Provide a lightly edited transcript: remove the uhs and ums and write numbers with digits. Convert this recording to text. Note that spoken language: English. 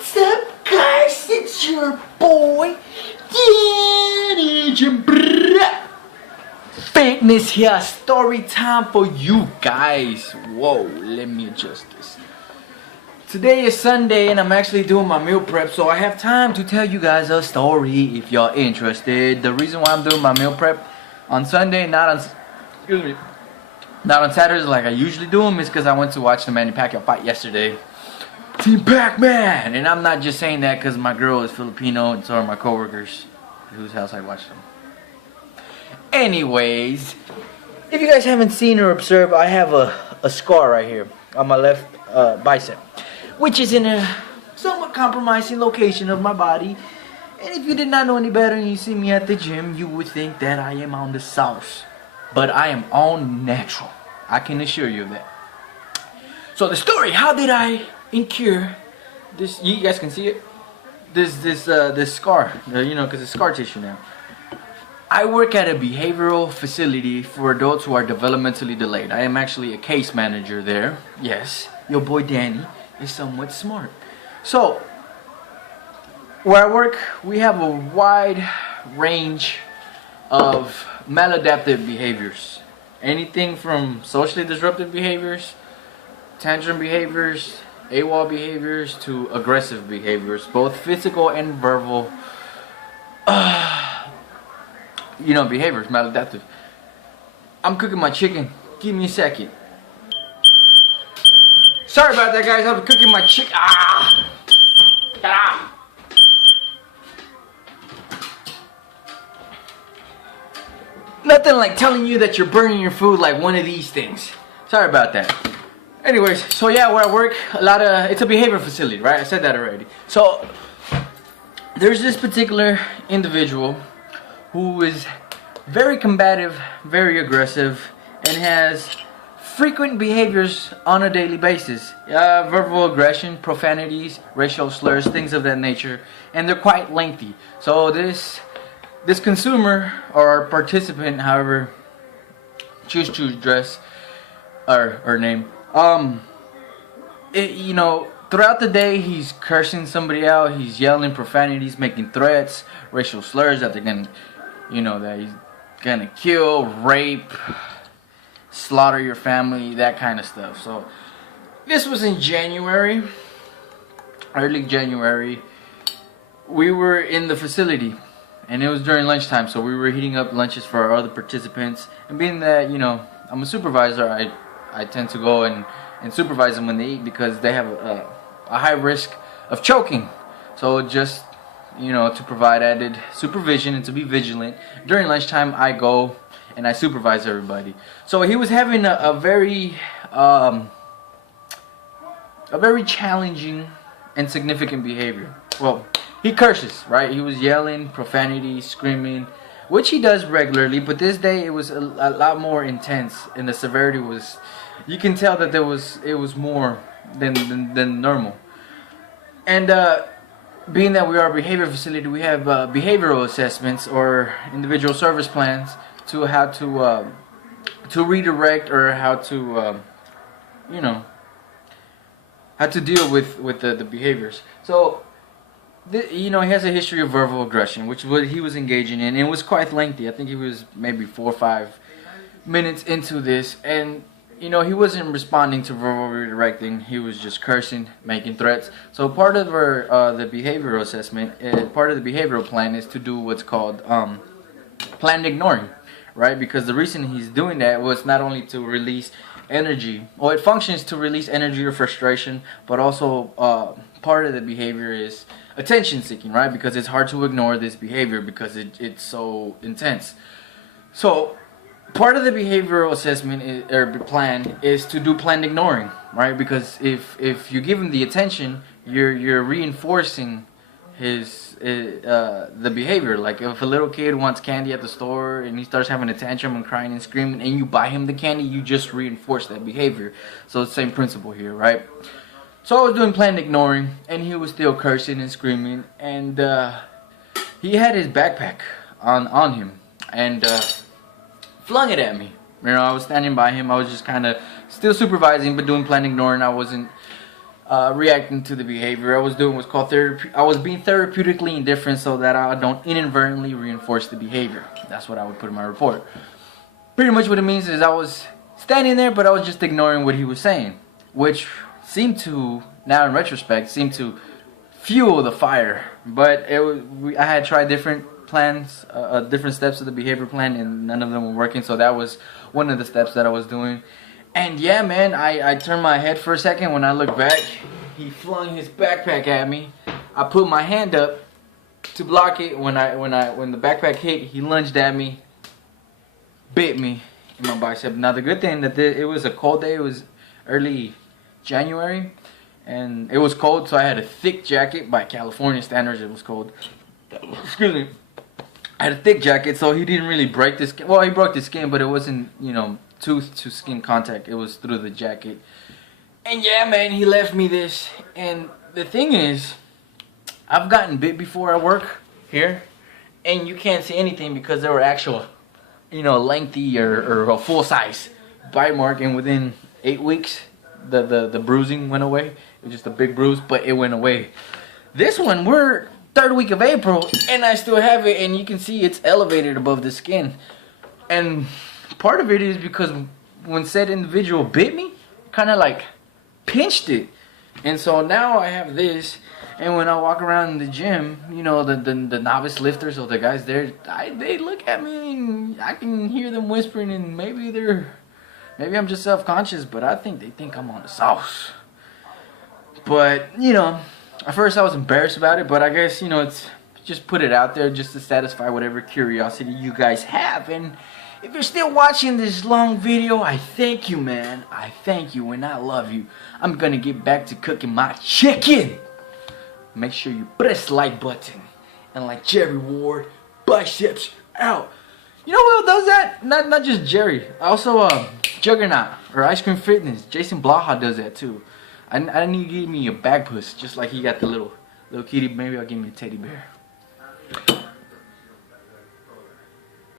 What's up, guys? It's your boy, Danny Fitness here. Story time for you guys. Whoa, let me adjust this. Today is Sunday and I'm actually doing my meal prep, so I have time to tell you guys a story if you're interested. The reason why I'm doing my meal prep on Sunday, not on Saturdays like I usually do them, is because I went to watch the Manny Pacquiao fight yesterday. Team Pac-Man! And I'm not just saying that because my girl is Filipino and so are my coworkers whose house I watched them. Anyways, if you guys haven't seen or observed, I have a scar right here on my left bicep, which is in a somewhat compromising location of my body. And if you did not know any better and you see me at the gym, you would think that I am on the sauce. But I am all natural. I can assure you of that. So the story, how did I incur this? You guys can see it. This scar, you know, because it's scar tissue now. I work at a behavioral facility for adults who are developmentally delayed. I am actually a case manager there. Yes, your boy Danny is somewhat smart. So, where I work, we have a wide range of maladaptive behaviors. Anything from socially disruptive behaviors, tantrum behaviors, AWOL behaviors, to aggressive behaviors, both physical and verbal. You know, behaviors, maladaptive. I'm cooking my chicken. Give me a second. Sorry about that, guys. I was cooking my chicken. Nothing like telling you that you're burning your food like one of these things. Sorry about that. Anyways, so yeah, where I work, it's a behavior facility, right? I said that already. So there's this particular individual who is very combative, very aggressive, and has frequent behaviors on a daily basis. Verbal aggression, profanities, racial slurs, things of that nature, and they're quite lengthy. So this consumer or participant, however choose to address or name, you know, throughout the day he's cursing somebody out, he's yelling profanities, making threats, racial slurs that they're gonna, you know, that he's gonna kill, rape, slaughter your family, that kind of stuff. So this was in January, early January. We were in the facility and it was during lunchtime, so we were heating up lunches for our other participants. And being that, you know, I'm a supervisor, I tend to go and supervise them when they eat because they have a high risk of choking. So just, you know, to provide added supervision and to be vigilant, during lunchtime I go and I supervise everybody. So he was having a very challenging and significant behavior. Well, he curses, right? He was yelling, profanity, screaming, which he does regularly, but this day it was a lot more intense, and the severity was, you can tell that it was more than normal. And being that we are a behavior facility, we have behavioral assessments or individual service plans to how to redirect or how to you know, how to deal with the behaviors. So you know, he has a history of verbal aggression, which what he was engaging in, and it was quite lengthy. I think he was maybe 4 or 5 minutes into this, and you know, he wasn't responding to verbal redirecting. He was just cursing, making threats. So part of our the behavioral assessment, part of the behavioral plan is to do what's called planned ignoring, right? Because the reason he's doing that was not only to release energy, or it functions to release energy or frustration, but also part of the behavior is attention seeking, right? Because it's hard to ignore this behavior because it's so intense. So part of the behavioral assessment or plan is to do planned ignoring, right? Because if you give him the attention, you're reinforcing his the behavior. Like if a little kid wants candy at the store and he starts having a tantrum and crying and screaming, and you buy him the candy, you just reinforce that behavior. So it's the same principle here, right? So I was doing planned ignoring, and he was still cursing and screaming, and he had his backpack on him and flung it at me. You know, I was standing by him. I was just kind of still supervising, but doing planned ignoring. I wasn't reacting to the behavior I was doing was called therapy. I was being therapeutically indifferent so that I don't inadvertently reinforce the behavior. That's what I would put in my report. Pretty much what it means is I was standing there, but I was just ignoring what he was saying, which seemed to, now in retrospect, seemed to fuel the fire. But I had tried different plans, different steps of the behavior plan, and none of them were working. So that was one of the steps that I was doing. And yeah, man, I turned my head for a second. When I looked back, he flung his backpack at me. I put my hand up to block it. When the backpack hit, he lunged at me, bit me in my bicep. Now the good thing that it was a cold day. It was early January, and it was cold, so I had a thick jacket. By California standards, it was cold. Excuse me. I had a thick jacket, so he didn't really break the skin. Well, he broke the skin, but it wasn't, tooth to skin contact. It was through the jacket. And yeah, man, he left me this. And the thing is, I've gotten bit before at work here, and you can't see anything because there were actual, lengthy or a full size bite mark, and within 8 weeks, the bruising went away. It was just a big bruise, but it went away. This one, we're third week of April, and I still have it, and you can see it's elevated above the skin. And part of it is because when said individual bit me, kind of like pinched it. And so now I have this, and when I walk around in the gym, the novice lifters or the guys there, they look at me and I can hear them whispering, and maybe I'm just self-conscious, but I think they think I'm on the sauce. But, at first I was embarrassed about it, but I guess, it's just put it out there just to satisfy whatever curiosity you guys have. And if you're still watching this long video, I thank you, man. I thank you and I love you. I'm gonna get back to cooking my chicken. Make sure you press the like button. And like Jerry Ward, biceps out. You know who does that? Not just Jerry. Also, Juggernaut or Ice Cream Fitness. Jason Blaha does that too. I need to give me a bag puss, just like he got the little kitty. Maybe I'll give me a teddy bear.